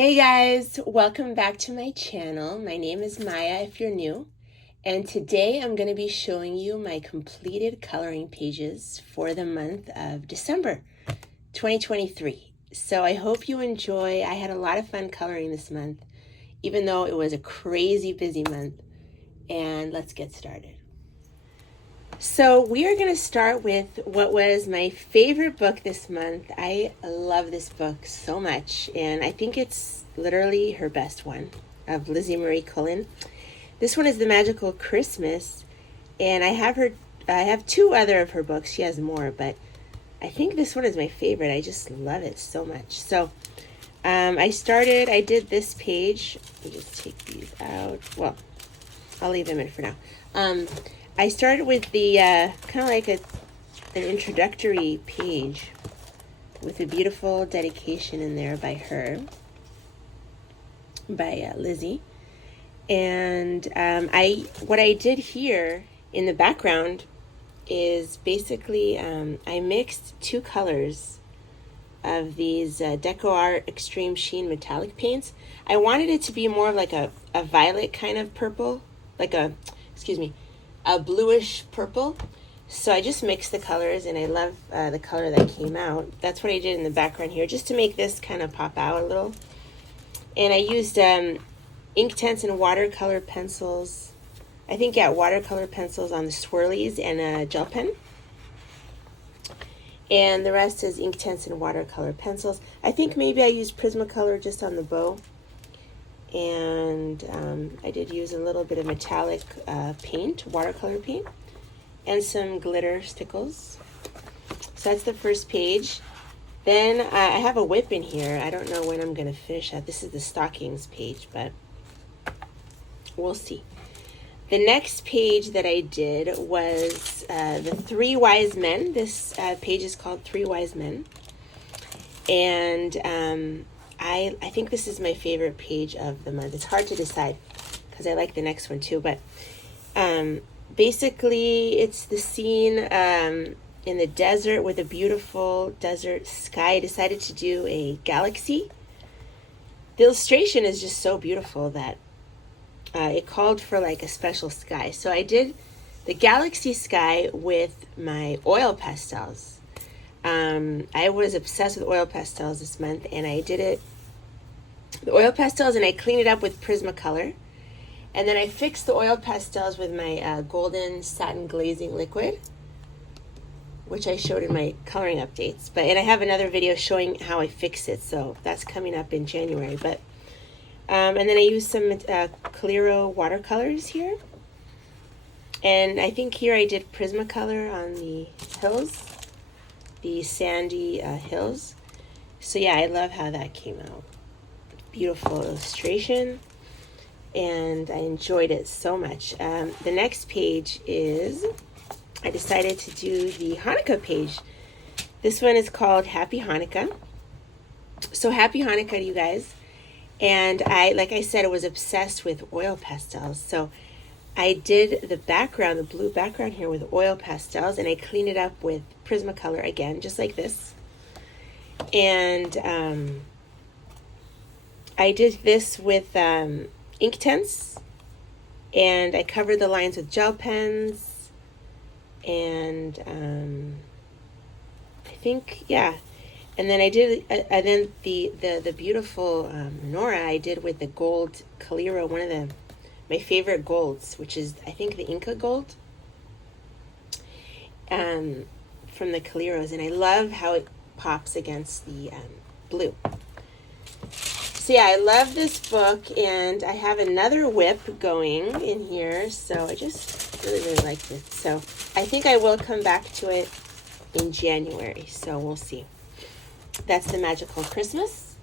Hey guys, welcome back to my channel. My name is Maya if you're new, and today I'm going to be showing you my completed coloring pages for the month of December 2023. So I hope you enjoy. I had a lot of fun coloring this month, even though it was a crazy busy month, and let's get started. So we are going to start with what was my favorite book this month. I love this book so much, and I think it's literally her best one, of Lizzie Marie Cullen. This one is The Magical Christmas, and I have two other of her books. She has more, but I think this one is my favorite. I just love it so much. So I did this page. Let me just take these out. Well, I'll leave them in for now. I started with the kind of like an introductory page with a beautiful dedication in there by her, by Lizzie. And what I did here in the background is basically I mixed two colors of these Deco Art Extreme Sheen metallic paints. I wanted it to be more of like a violet kind of purple, like a bluish purple. So I just mixed the colors, and I love the color that came out. That's what I did in the background here, just to make this kind of pop out a little. And I used Inktense and watercolor pencils. I think, watercolor pencils on the swirlies and a gel pen. And the rest is Inktense and watercolor pencils. I think maybe I used Prismacolor just on the bow. And I did use a little bit of metallic paint, watercolor paint, and some glitter stickles. So that's the first page. Then I have a whip in here. I don't know when I'm going to finish that. This is the stockings page, but we'll see. The next page that I did was the Three Wise Men. This page is called Three Wise Men. And I think this is my favorite page of the month. It's hard to decide because I like the next one too. But basically, it's the scene in the desert with a beautiful desert sky. I decided to do a galaxy. The illustration is just so beautiful that it called for like a special sky. So I did the galaxy sky with my oil pastels. I was obsessed with oil pastels this month, and I did it, the oil pastels, and I cleaned it up with Prismacolor. And then I fixed the oil pastels with my golden satin glazing liquid, which I showed in my coloring updates. And I have another video showing how I fix it, so that's coming up in January. And then I used some Clearo watercolors here. And I think here I did Prismacolor on the hills, the sandy hills. So yeah, I love how that came out. Beautiful illustration, and I enjoyed it so much. The next page is, I decided to do the Hanukkah page. This one is called Happy Hanukkah. So happy Hanukkah to you guys. And like I said, I was obsessed with oil pastels. So I did the background, the blue background here with oil pastels, and I cleaned it up with Prismacolor again, just like this. And I did this with Inktense, and I covered the lines with gel pens, and I think, yeah. And then I did, and then the beautiful menorah I did with the gold Clearo, one of my favorite golds, which is, I think, the Inca gold from the Clearos. And I love how it pops against the blue. So yeah, I love this book, and I have another whip going in here. So I just really, really like this. So I think I will come back to it in January. So we'll see. That's The Magical Christmas.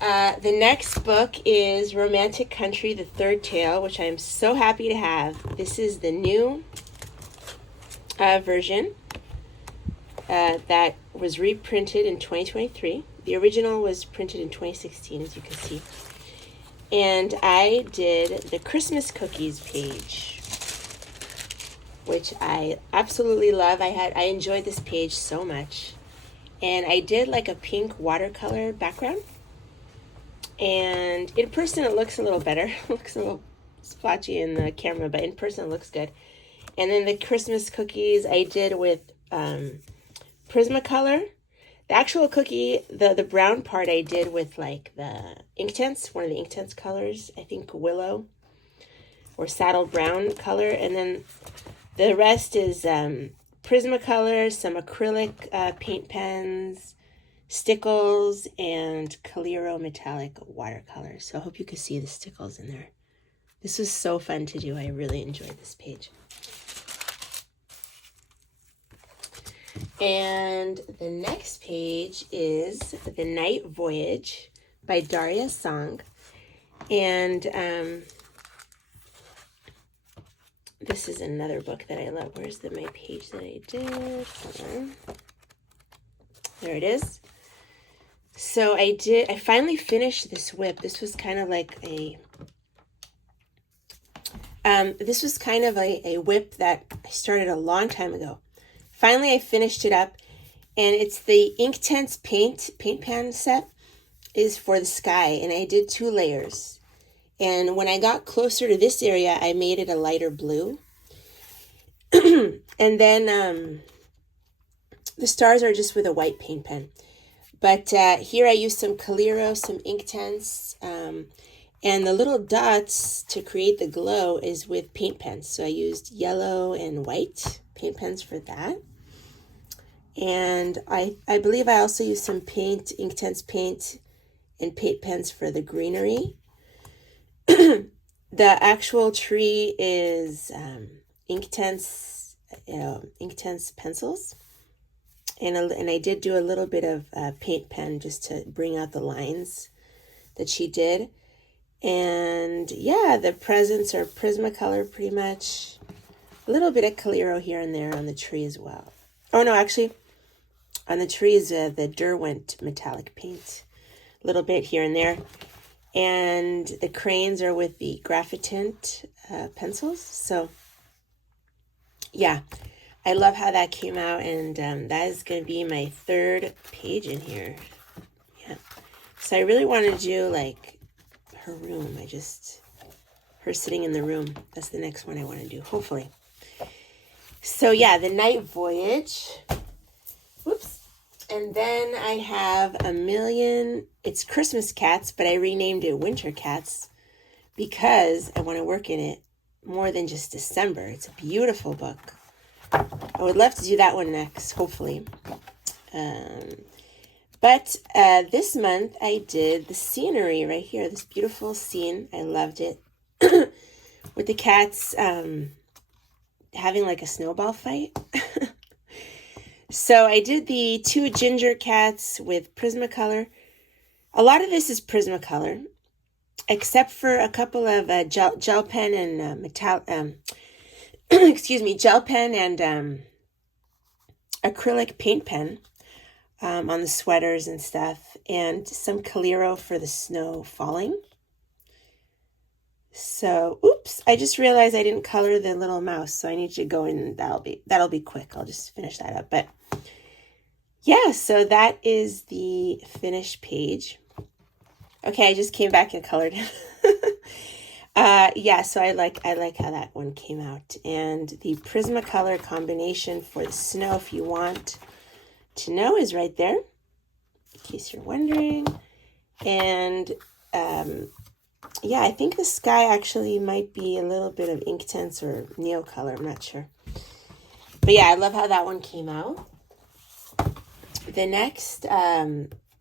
The next book is Romantic Country, the Third Tale, which I'm so happy to have. This is the new version that was reprinted in 2023. The original was printed in 2016, as you can see. And I did the Christmas cookies page, which I absolutely love. I enjoyed this page so much. And I did like a pink watercolor background. And in person it looks a little better. It looks a little splotchy in the camera, but in person it looks good. And then the Christmas cookies I did with Prismacolor. The actual cookie, the brown part I did with like the Inktense, one of the Inktense colors, I think Willow or Saddle Brown color. And then the rest is Prismacolor, some acrylic paint pens, stickles, and Calero metallic watercolor. So I hope you could see the stickles in there. This was so fun to do. I really enjoyed this page. And the next page is The Night Voyage by Daria Song. And this is another book that I love. Where's my page that I did? Hold on. There it is. So I finally finished this whip. This was kind of like a whip that I started a long time ago. Finally, I finished it up, and it's the Inktense paint pan set is for the sky, and I did 2 layers. And when I got closer to this area, I made it a lighter blue. And then the stars are just with a white paint pen. But here I used some Calero, some Inktense, and the little dots to create the glow is with paint pens. So I used yellow and white paint pens for that. And I believe I also used some Inktense paint and paint pens for the greenery. The actual tree is Inktense pencils. And I did do a little bit of paint pen just to bring out the lines that she did. And yeah, the presents are Prismacolor pretty much. A little bit of Calero here and there on the tree as well. Oh no, actually, on the tree is the Derwent metallic paint. A little bit here and there. And the cranes are with the Graphitint pencils. So yeah, I love how that came out. And that is going to be my 3rd page in here. Yeah. So I really want to do like her room. Her sitting in the room. That's the next one I want to do, hopefully. So yeah, The Night Voyage. Whoops. And then I have it's Christmas cats, but I renamed it Winter Cats because I want to work in it more than just December. It's a beautiful book. I would love to do that one next, hopefully. But this month I did the scenery right here, this beautiful scene. I loved it. With the cats having like a snowball fight. So I did the 2 ginger cats with Prismacolor. A lot of this is Prismacolor, except for a couple of gel pen and gel pen and acrylic paint pen on the sweaters and stuff, and some Calero for the snow falling. So, oops, I just realized I didn't color the little mouse, so I need to go in. That'll be quick. I'll just finish that up. But yeah, so that is the finished page. Okay, I just came back and colored it. Yeah, so I like how that one came out. And the Prismacolor combination for the snow, if you want to know, is right there, in case you're wondering. And yeah, I think the sky actually might be a little bit of Inktense or Neocolor. I'm not sure. But yeah, I love how that one came out. The next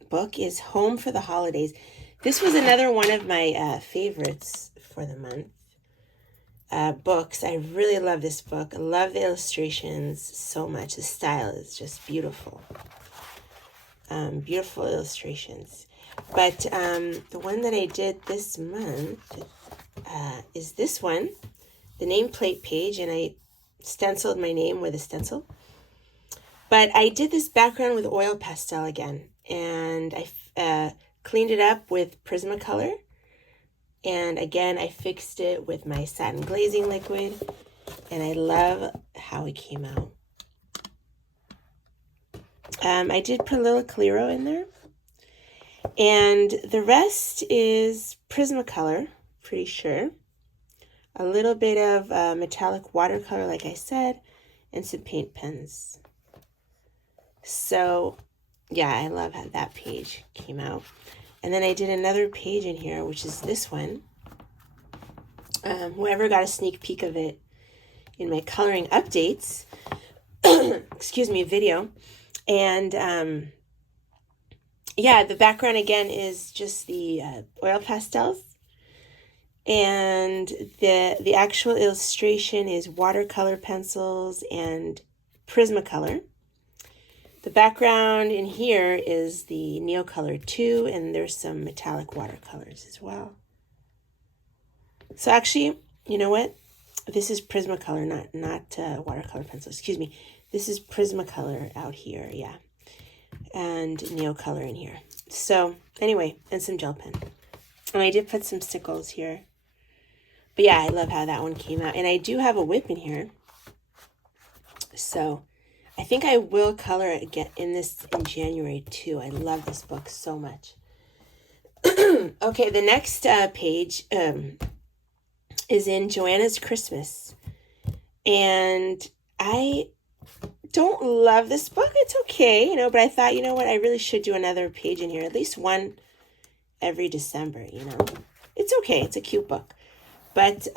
book is Home for the Holidays. This was another one of my favorites for the month. Books. I really love this book. I love the illustrations so much. The style is just beautiful. Beautiful illustrations. But the one that I did this month is this one, the nameplate page, and I stenciled my name with a stencil. But I did this background with oil pastel again, and I cleaned it up with Prismacolor. And again, I fixed it with my satin glazing liquid, and I love how it came out. I did put a little Calero in there. And the rest is Prismacolor, pretty sure. A little bit of metallic watercolor, like I said, and some paint pens. So, yeah, I love how that page came out. And then I did another page in here, which is this one. Whoever got a sneak peek of it in my coloring updates, excuse me, video. And yeah, the background again is just the oil pastels. And the actual illustration is watercolor pencils and Prismacolor. The background in here is the Neocolor 2, and there's some metallic watercolors as well. So actually, you know what? This is Prismacolor, not watercolor pencil. Excuse me. This is Prismacolor out here, yeah. And Neocolor in here. So anyway, and some gel pen. And I did put some stickles here. But yeah, I love how that one came out. And I do have a whip in here. So I think I will color it again in January too. I love this book so much. Okay, the next page is in Joannas Christmas. And I don't love this book. It's okay, but I thought, you know what, I really should do another page in here, at least one every December, It's okay. It's a cute book. But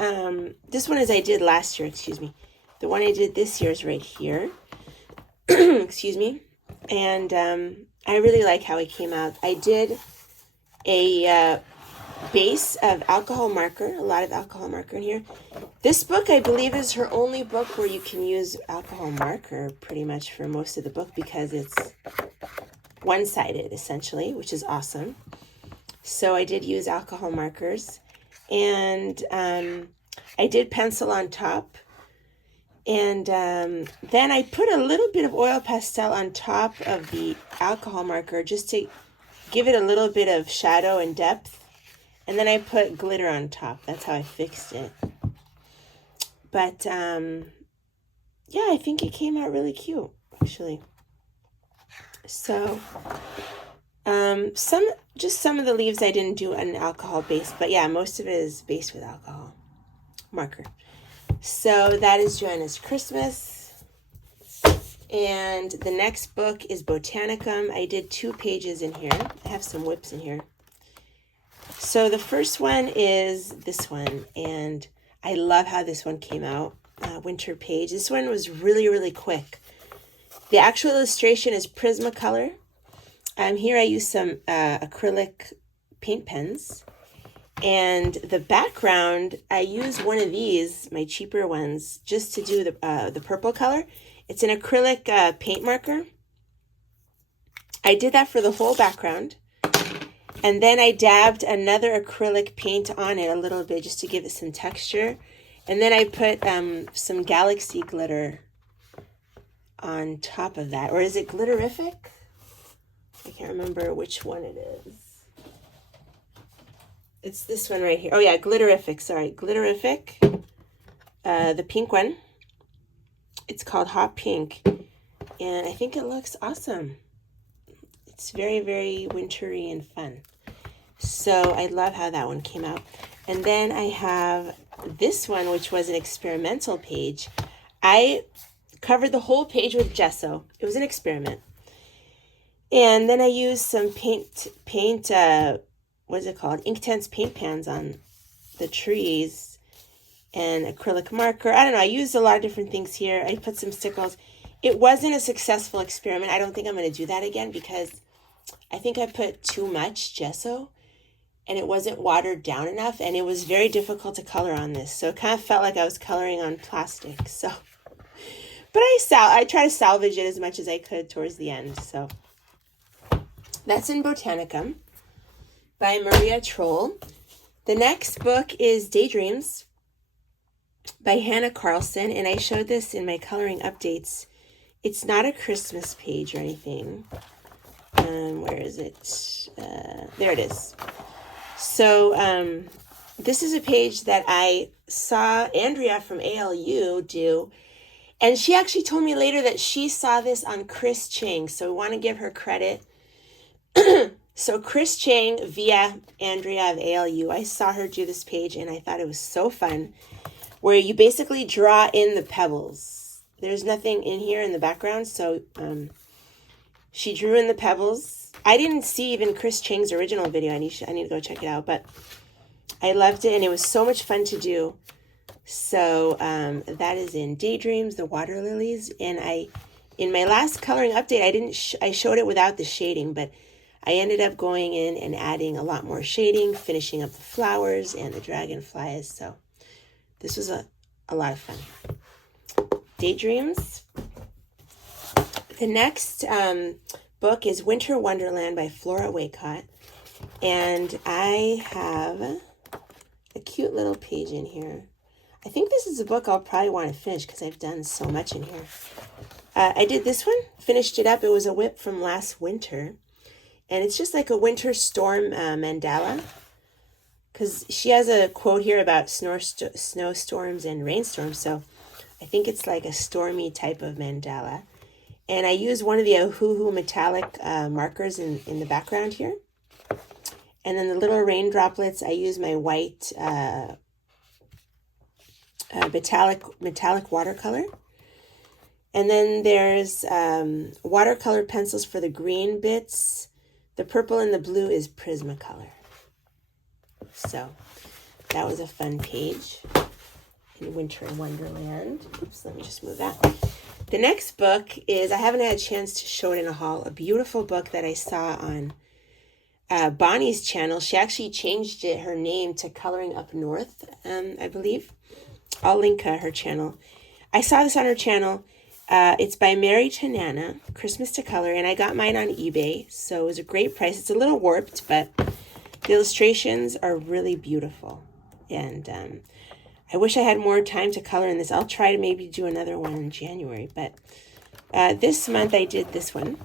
this one, as I did last year, excuse me. The one I did this year is right here. Excuse me. And I really like how it came out. I did a base of alcohol marker, a lot of alcohol marker in here. This book, I believe, is her only book where you can use alcohol marker pretty much for most of the book because it's one-sided, essentially, which is awesome. So I did use alcohol markers. And I did pencil on top. And then I put a little bit of oil pastel on top of the alcohol marker just to give it a little bit of shadow and depth. And then I put glitter on top. That's how I fixed it. But yeah, I think it came out really cute, actually. So some of the leaves I didn't do an alcohol base, but yeah, most of it is based with alcohol marker. So that is Joannas Christmas. And the next book is Botanicum. I did 2 pages in here. I have some whips in here. So the first one is this one, and I love how this one came out. Winter page. This one was really, really quick. The actual illustration is Prismacolor. Here I use some acrylic paint pens. And the background, I use one of these, my cheaper ones, just to do the purple color. It's an acrylic paint marker. I did that for the whole background. And then I dabbed another acrylic paint on it a little bit just to give it some texture. And then I put some galaxy glitter on top of that. Or is it glitterific? I can't remember which one it is. It's this one right here. Oh, yeah, glitterific. Sorry, glitterific. The pink one. It's called Hot Pink. And I think it looks awesome. It's very, very wintry and fun. So I love how that one came out. And then I have this one, which was an experimental page. I covered the whole page with gesso. It was an experiment. And then I used some paint, what is it called? Inktense paint pans on the trees and acrylic marker. I don't know. I used a lot of different things here. I put some stickles. It wasn't a successful experiment. I don't think I'm going to do that again because I think I put too much gesso and it wasn't watered down enough. And it was very difficult to color on this. So it kind of felt like I was coloring on plastic. So, but I try to salvage it as much as I could towards the end. So that's in Botanicum by Maria Troll. The next book is Daydreams by Hannah Carlson, and I showed this in my coloring updates. It's not a Christmas page or anything. Where is it? There it is. So this is a page that I saw Andrea from ALU do, and she actually told me later that she saw this on Chris Cheng, so I want to give her credit. So Chris Cheng via Andrea of ALU, I saw her do this page and I thought it was so fun, where you basically draw in the pebbles. There's nothing in here in the background, so she drew in the pebbles. I didn't see even Chris Cheng's original video. I need to go check it out, but I loved it and it was so much fun to do. So that is in Daydreams, the water lilies, and in my last coloring update, I showed it without the shading, but I ended up going in and adding a lot more shading, finishing up the flowers and the dragonflies. So this was a lot of fun. Daydreams. The next book is Winter Wonderland by Flora Waycott. And I have a cute little page in here. I think this is a book I'll probably want to finish because I've done so much in here. I did this one, finished it up. It was a whip from last winter. And it's just like a winter storm mandala. Because she has a quote here about snowstorms and rainstorms. So I think it's like a stormy type of mandala. And I use one of the Ohuhu metallic markers in the background here. And then the little rain droplets, I use my white metallic watercolor. And then there's watercolor pencils for the green bits. The purple and the blue is Prismacolor. So that was a fun page in Winter Wonderland. Oops, let me just move that. The next book is, I haven't had a chance to show it in a haul, a beautiful book that I saw on Bonnie's channel. She actually changed her name to Coloring Up North, I believe. I'll link her channel. I saw this on her channel. It's by Mary Tanana, Christmas to Color, and I got mine on eBay, so it was a great price. It's a little warped, but the illustrations are really beautiful. And I wish I had more time to color in this. I'll try to maybe do another one in January, but this month I did this one.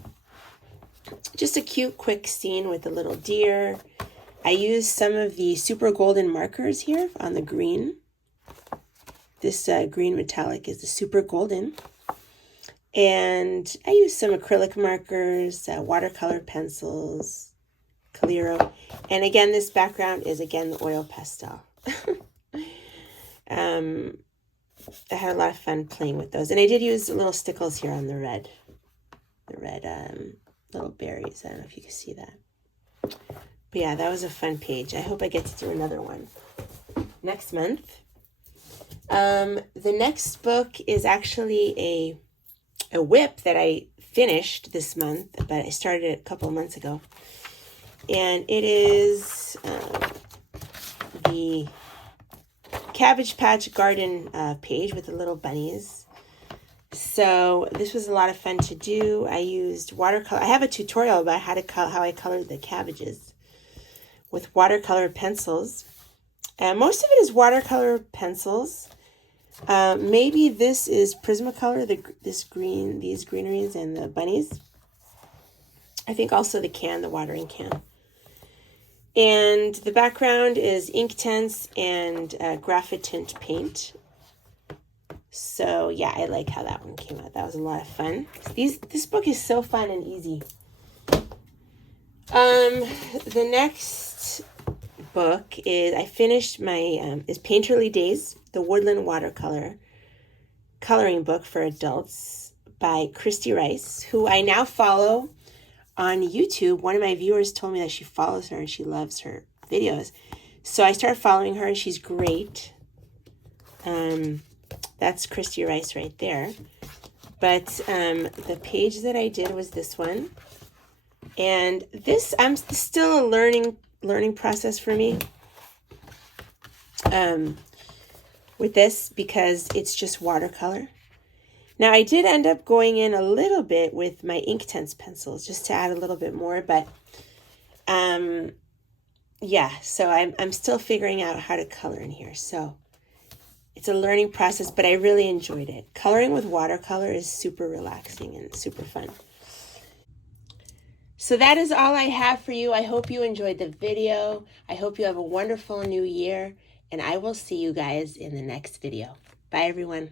Just a cute, quick scene with a little deer. I used some of the super golden markers here on the green. This green metallic is the super golden. And I used some acrylic markers, watercolor pencils, Calero. And again, this background is, again, the oil pastel. I had a lot of fun playing with those. And I did use little stickles here on the red little berries. I don't know if you can see that. But yeah, that was a fun page. I hope I get to do another one next month. The next book is actually a whip that I finished this month, but I started it a couple of months ago. And it is the Cabbage Patch Garden page with the little bunnies. So this was a lot of fun to do. I used watercolor. I have a tutorial about how I colored the cabbages with watercolor pencils. Most of it is watercolor pencils. Maybe this is Prismacolor, these greeneries and the bunnies. I think also the watering can. And the background is Inktense and Graphitint paint. So yeah, I like how that one came out. That was a lot of fun. This book is so fun and easy. The next book is, I finished my, is Painterly Days, the Woodland watercolor coloring book for adults by Christy Rice, who I now follow on YouTube. One of my viewers told me that she follows her and she loves her videos. So I started following her and she's great. That's Christy Rice right there. But the page that I did was this one. And this, I'm still a learning process for me with this, because it's just watercolor. Now I did end up going in a little bit with my Inktense pencils just to add a little bit more, but yeah, so I'm still figuring out how to color in here. So it's a learning process, but I really enjoyed it. Coloring with watercolor is super relaxing and super fun. So that is all I have for you. I hope you enjoyed the video. I hope you have a wonderful new year, and I will see you guys in the next video. Bye, everyone.